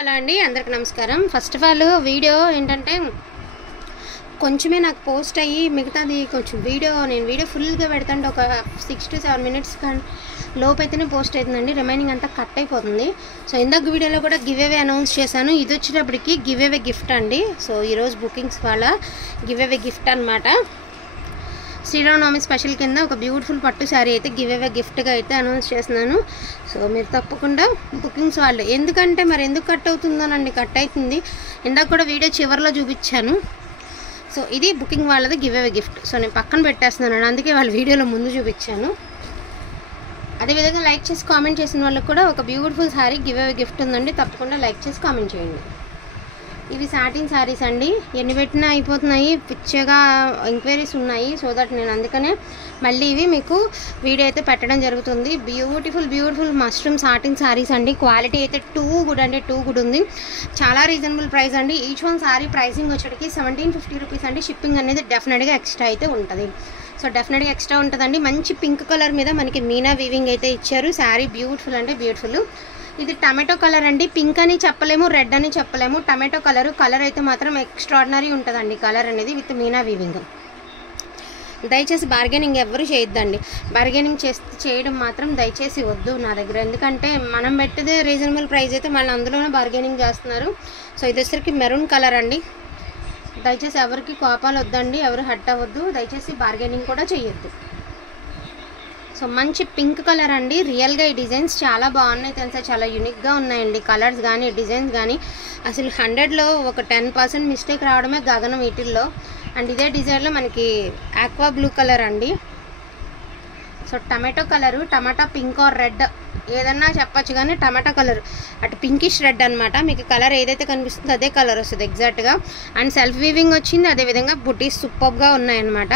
Hello అండి, అందరికి నమస్కారం. ఫస్ట్ ఆఫ్ ఆల్ వీడియో ఏంటంటే కొంచెమే నాకు పోస్ట్ అయ్యి మిగతాది కొంచెం నేను వీడియో ఫుల్గా పెడతాంటే ఒక 6 to 7 minutes లోపు అయితేనే పోస్ట్ అవుతుందండి. రిమైనింగ్ అంతా కట్ అయిపోతుంది. సో ఇందాక వీడియోలో కూడా గివ్ అవే అనౌన్స్ చేశాను. ఇది వచ్చేటప్పటికి గివ్ అవే గిఫ్ట్ అండి. సో ఈరోజు బుకింగ్స్ వాళ్ళ గివ్ అవే గిఫ్ట్ అనమాట. శ్రీరామనవమి స్పెషల్ కింద ఒక బ్యూటిఫుల్ పట్టు శారీ అయితే గివ్ అవే గిఫ్ట్గా అయితే అనౌన్స్ చేస్తున్నాను. సో మీరు తప్పకుండా బుకింగ్స్ వాళ్ళు, ఎందుకంటే మరి ఎందుకు కట్ అవుతుందోనండి, కట్ అవుతుంది. ఇందాక కూడా వీడియో చివరిలో చూపించాను. సో ఇది బుకింగ్ వాళ్ళది గివ్ అవే గిఫ్ట్. సో నేను పక్కన పెట్టేస్తున్నాను, అందుకే వాళ్ళ వీడియోలో ముందు చూపించాను. అదేవిధంగా లైక్ చేసి కామెంట్ చేసిన వాళ్ళకి కూడా ఒక beautiful sari give away gift ఉందండి. తప్పకుండా లైక్ చేసి కామెంట్ చేయండి. ఇవి సాటిన్ శారీస్ అండి. ఎన్ని పెట్టినా అయిపోతున్నాయి, పిచ్చగా ఎంక్వైరీస్ ఉన్నాయి. సో దట్ నేను అందుకనే మళ్ళీ ఇవి మీకు వీడియో అయితే పెట్టడం జరుగుతుంది. బ్యూటిఫుల్ మష్రూమ్ సాటిన్ శారీస్ అండి. క్వాలిటీ అయితే టూ గుడ్ ఉంది. చాలా రీజనబుల్ ప్రైస్ అండి. ఈచ్ వన్ శారీ ప్రైసింగ్ వచ్చేటికి 1750 రూపీస్ అండి. షిప్పింగ్ అనేది డెఫినెట్గా ఎక్స్ట్రా అయితే ఉంటుంది. సో డెఫినెట్గా ఎక్స్ట్రా ఉంటుందండి. మంచి పింక్ కలర్ మీద మనకి మీనా వీవింగ్ అయితే ఇచ్చారు. శారీ బ్యూటిఫుల్ అంటే బ్యూటిఫుల్. ఇది టమాటో కలర్ అండి. పింక్ అని చెప్పలేము, రెడ్ అని చెప్పలేము. టమాటో కలర్ అయితే మాత్రం ఎక్స్ట్రాడినరీ ఉంటుందండి. కలర్ అనేది విత్ మీనా వీవింగ్. దయచేసి బార్గెనింగ్ ఎవరు చేయొద్దండి. బార్గెనింగ్ చేయడం మాత్రం దయచేసి వద్దు నా దగ్గర. ఎందుకంటే మనం పెట్టేదే రీజనబుల్ ప్రైస్ అయితే మళ్ళీ అందులోనే బార్గెనింగ్ చేస్తున్నారు. సో ఇది వచ్చరికి మెరూన్ కలర్ అండి. దయచేసి ఎవరికి కోపాలు వద్దండి, ఎవరు హట్ అవ్వద్దు. దయచేసి బార్గెనింగ్ కూడా చేయొద్దు. సో మంచి పింక్ కలర్ అండి. రియల్గా ఈ డిజైన్స్ చాలా బాగున్నాయి తెలుసా, చాలా యూనిక్గా ఉన్నాయండి. కలర్స్ కానీ డిజైన్స్ కానీ అసలు 100లో ఒక 10% మిస్టేక్ రావడమే గగనం వీటిల్లో. అండ్ ఇదే డిజైన్లో మనకి ఆక్వా బ్లూ కలర్ అండి. So tomato pink are red ఏదన్నా చెప్పచ్చు, కానీ టమాటా కలర్ అటు పింకిష్ రెడ్ అనమాట. మీకు కలర్ ఏదైతే కనిపిస్తుందో అదే కలర్ వస్తుంది ఎగ్జాక్ట్గా. అండ్ సెల్ఫ్ వీవింగ్ వచ్చింది. అదేవిధంగా బుటీస్ సూపర్గా ఉన్నాయన్నమాట.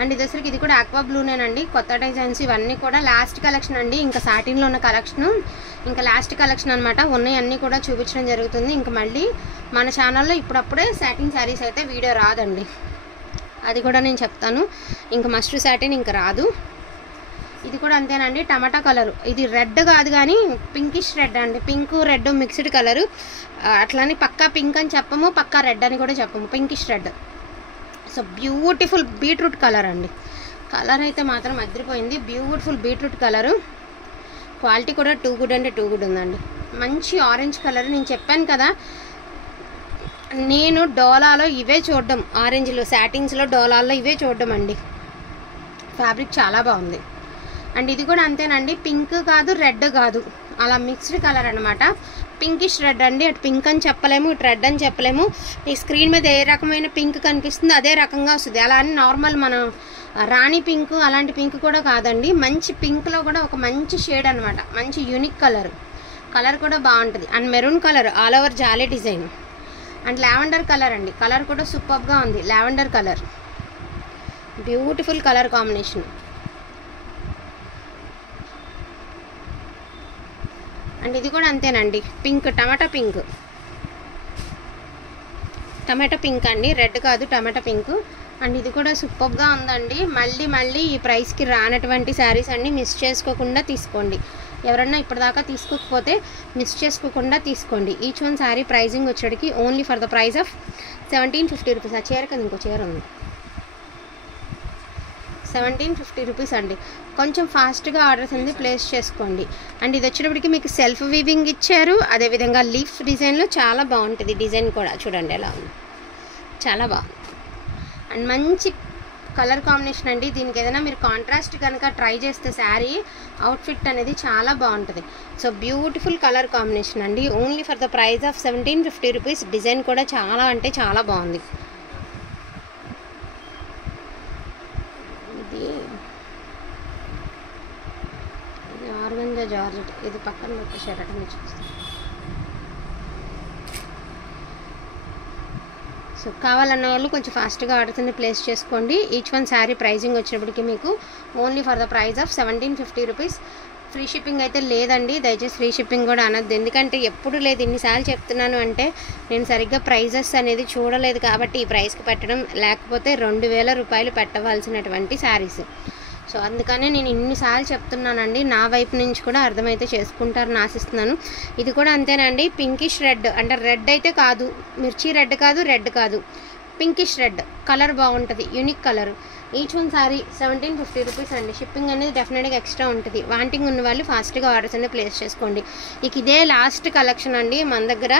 అండ్ ఇదేసరికి ఇది కూడా ఆక్వా బ్లూనేనండి. కొత్త డిజైన్స్ ఇవన్నీ కూడా లాస్ట్ కలెక్షన్ అండి. ఇంకా సాటిన్లో ఉన్న కలెక్షన్ ఇంకా లాస్ట్ కలెక్షన్ అనమాట. ఉన్నాయన్నీ కూడా చూపించడం జరుగుతుంది. ఇంకా మళ్ళీ మన ఛానల్లో ఇప్పుడప్పుడే సాటిన్ శారీస్ అయితే వీడియో రాదండి, అది కూడా నేను చెప్తాను. ఇంకా మస్ట్ సాటిన్ ఇంకా రాదు. ఇది కూడా అంతేనండి. టమాటా కలరు, ఇది రెడ్ కాదు కానీ పింకిష్ రెడ్ అండి. Pink red mixed colour. అట్లానే పక్కా పింక్ అని చెప్పము, పక్కా రెడ్ అని కూడా చెప్పము, pinkish red. So beautiful beetroot colour అండి. కలర్ అయితే మాత్రం అదిరిపోయింది. Beautiful beetroot colour. క్వాలిటీ కూడా టూ గుడ్ ఉందండి. మంచి ఆరెంజ్ కలర్. నేను చెప్పాను కదా, నేను డోలాలో ఇవే చూడడం, ఆరెంజ్లో సాటిన్స్లో డోలాల్లో ఇవే చూడడం అండి. ఫ్యాబ్రిక్ చాలా బాగుంది. అండ్ ఇది కూడా అంతేనండి. పింక్ కాదు, రెడ్ కాదు, అలా మిక్స్డ్ కలర్ అనమాట. పింకిష్ రెడ్ అండి. అటు పింక్ అని చెప్పలేము, ఇటు రెడ్ అని చెప్పలేము. ఈ స్క్రీన్ మీద ఏ రకమైన పింక్ కనిపిస్తుందో అదే రకంగా వస్తుంది. అలా అని నార్మల్ మనం రాణి పింక్ అలాంటి పింక్ కూడా కాదండి. మంచి పింక్లో కూడా ఒక మంచి షేడ్ అనమాట. మంచి యూనిక్ కలర్ కూడా బాగుంటుంది. And maroon colour all over jolly design. And lavender colour అండి. కలర్ కూడా సూపర్గా ఉంది. Lavender colour beautiful colour combination. And ఇది కూడా అంతేనండి. పింక్, టమాటా పింక్ అండి. రెడ్ కాదు, టమాటా పింక్. అండ్ ఇది కూడా సూపర్గా ఉందండి. మళ్ళీ ఈ ప్రైస్కి రానటువంటి శారీస్ అన్నీ మిస్ చేసుకోకుండా తీసుకోండి. ఎవరన్నా ఇప్పటిదాకా తీసుకోకపోతే మిస్ చేసుకోకుండా తీసుకోండి. ఈచ్ వన్ శారీ ప్రైజింగ్ వచ్చేటికి only for the price of 1750 rupees. ఆ చీర కదా ఇంకో చీర ఉంది, 1750 రూపీస్ అండి. కొంచెం ఫాస్ట్గా ఆర్డర్స్ అనేది ప్లేస్ చేసుకోండి. అండ్ ఇది వచ్చేటప్పటికి మీకు సెల్ఫ్ వీవింగ్ ఇచ్చారు. అదేవిధంగా లీఫ్ డిజైన్లో చాలా బాగుంటుంది. డిజైన్ కూడా చూడండి ఎలా ఉంది, చాలా బాగుంది. అండ్ మంచి కలర్ కాంబినేషన్ అండి. దీనికి ఏదైనా మీరు కాంట్రాస్ట్ కనుక ట్రై చేస్తే శారీ అవుట్ఫిట్ అనేది చాలా బాగుంటుంది. సో బ్యూటిఫుల్ కలర్ కాంబినేషన్ అండి. Only for the price of 1750 rupees. Design కూడా చాలా అంటే చాలా బాగుంది. ఇది ఆర్గంజా జార్జెట్. ఇది పక్కన పెట్టేశారట, మీరు చూస్తారు. సో కావాలన్న వాళ్ళు కొంచెం ఫాస్ట్గా ఆర్డర్స్ అన్ని ప్లేస్ చేసుకోండి. ఈచ్ వన్ శారీ ప్రైజింగ్ వచ్చినప్పటికీ మీకు only for the price of 1750 rupees. Free shipping అయితే లేదండి. దయచేసి ఫ్రీ షిప్పింగ్ కూడా అనద్దు, ఎందుకంటే ఎప్పుడు లేదు. ఇన్నిసార్లు చెప్తున్నాను అంటే నేను సరిగ్గా ప్రైజెస్ అనేది చూడలేదు కాబట్టి ఈ ప్రైస్కి పెట్టడం, లేకపోతే 2000 రూపాయలు పెట్టవలసినటువంటి శారీస్. సో అందుకనే నేను ఇన్నిసార్లు చెప్తున్నానండి, నా వైపు నుంచి కూడా అర్థమైతే చేసుకుంటారని ఆశిస్తున్నాను. ఇది కూడా అంతేనండి, పింకిష్ రెడ్, అంటే రెడ్ అయితే కాదు, మిర్చి రెడ్ కాదు, రెడ్ కాదు, పింకిష్ రెడ్ కలర్ బాగుంటుంది, unique colour. Each one sorry 1750 rupees అండి. షిప్పింగ్ అనేది డెఫినెట్గా ఎక్స్ట్రా ఉంటుంది. వాంటింగ్ ఉన్న వాళ్ళు ఫాస్ట్గా ఆర్డర్స్ అనేది ప్లేస్ చేసుకోండి. ఇక ఇదే లాస్ట్ కలెక్షన్ అండి మన దగ్గర.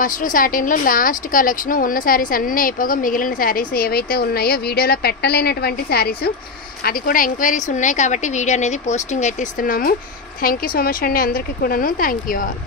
మష్రూ సాటిన్లో లాస్ట్ కలెక్షన్. ఉన్న శారీస్ అన్నీ అయిపోగా మిగిలిన శారీస్ ఏవైతే ఉన్నాయో వీడియోలో పెట్టలేనటువంటి శారీస్, అది కూడా ఎంక్వైరీస్ ఉన్నాయి కాబట్టి వీడియో అనేది పోస్టింగ్ అయితే ఇస్తున్నాము. థ్యాంక్ యూ సో మచ్ అండి అందరికీ కూడాను. Thank you all.